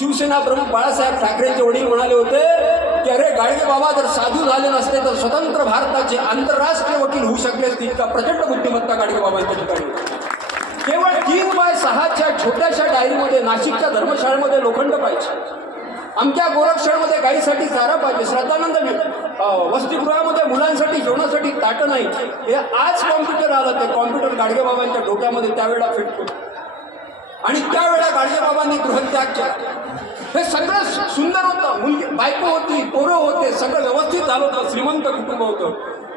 शिवसेना प्रमुख बाळासाहेब ठाकरेंचे वडील म्हणाले होते की अरे गाडगे बाबा जर साधू झाले नसते तर स्वतंत्र भारताचे आंतरराष्ट्रीय वकील होऊ शकले असते. इतका प्रचंड बुद्धिमत्ता गाडगे बाबांच्या ठिकाणी. केवळ 3x6च्या छोट्याशा डायरीमध्ये नाशिकच्या धर्मशाळेमध्ये लोखंड पाहिजे, आमच्या गोरक्षणामध्ये गाईसाठी चारा पाहिजे, श्रद्धानंद वसतिगृहामध्ये मुलांसाठी जेवणासाठी ताटं नाही. हे आज कॉम्प्युटर आलं, ते कॉम्प्युटर गाडगे बाबांच्या डोक्यामध्ये त्यावेळेला फिट होतं आणि त्यावेळेला गाडगे बाबांनी गृहत्याग केला. हे सगळं सुंदर होतं, मुलगी बायको होती, पोरं होते, सगळं व्यवस्थित झालं होतं, श्रीमंत कुटुंब होतं.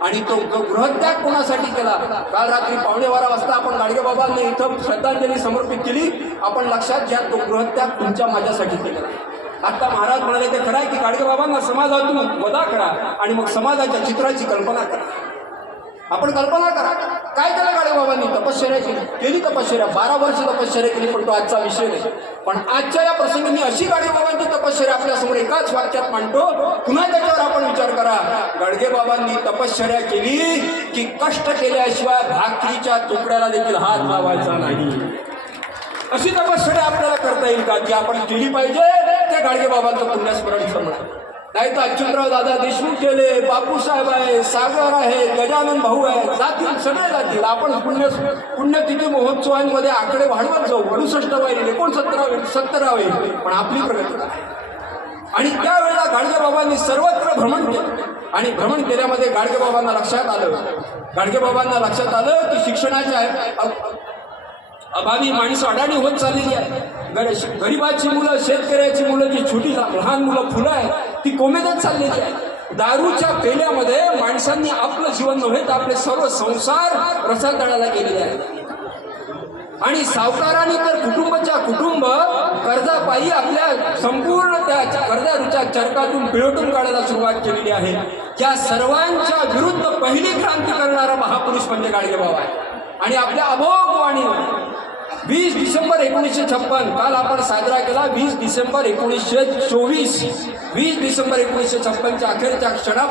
आणि तो गृहत्याग कोणासाठी केला? काल रात्री 11:15 वाजता आपण गाडगे बाबांनी इथं श्रद्धांजली समर्पित केली. आपण लक्षात घ्या, तो गृहत्याग तुमच्या माझ्यासाठी केला. आता महाराज म्हणाले ते खरं आहे की गाडगे बाबांना समाजातून वदा करा आणि मग समाजाच्या चित्राची कल्पना करा. आपण कल्पना करा काय केलं गाडगे बाबांनी? तपश्चर्या केली तपश्चर्या, 12 वर्ष तपश्चर्या केली. पण तो आजचा विषय नाही. पण आजच्या या प्रसंगी मी अशी गाडगे बाबांची तपश्चर्या आपल्यासमोर एकाच वाक्यात मांडतो. पुन्हा त्याच्यावर आपण विचार करा. गाडगे बाबांनी तपश्चर्या केली की कष्ट केल्याशिवाय भाकरीच्या तुकड्याला देखील हात लावायचा नाही. अशी तपश्चर्या आपल्याला करता येईल का? जी आपण केली पाहिजे त्या गाडगे बाबांचं पुण्यस्मरण समजतं. नाही तर अच्युतराव दादा देशमुख केले, बापूसाहेब आहे, सागर आहे, गजानन भाऊ आहे, जातील सगळे जातील. आपण पुण्यतिथी महोत्सवांमध्ये आकडे वाढवत जाऊ. 68 होईल, 69 होईल, पण आपली प्रगती नाही. आणि त्यावेळेला गाडगे बाबांनी सर्वत्र भ्रमण केलं आणि भ्रमण केल्यामध्ये गाडगे बाबांना लक्षात आलं की शिक्षणाच्या अभावी माणसं अडाणी होत चाललेली आहे. गरीबाची मुलं, शेतकऱ्याची मुलं, जी छोटी लहान मुलं फुलं आहेत ती कोमेजत चाललेली आहे. दारूच्या पेल्यामध्ये माणसांनी आपलं जीवन नव्हे तर आपले सर्व संसार रसातळाला गेलेले आहेत. आणि सावकारांनी तर कुटुंब कर्जापायी आपल्या संपूर्ण त्या कर्जाच्या चरकातून पिळवटून काढायला सुरुवात केलेली आहे. या सर्वांच्या विरुद्ध पहिली क्रांती करणारा महापुरुष म्हणजे गाडगे बाबा आहे. आणि आपल्या अमोघ वाणीने 20 डिसेंबर 1956 काल आपण साजरा केला. 20 डिसेंबर 1924 20 डिसेंबर 1956च्या अखेरच्या क्षणा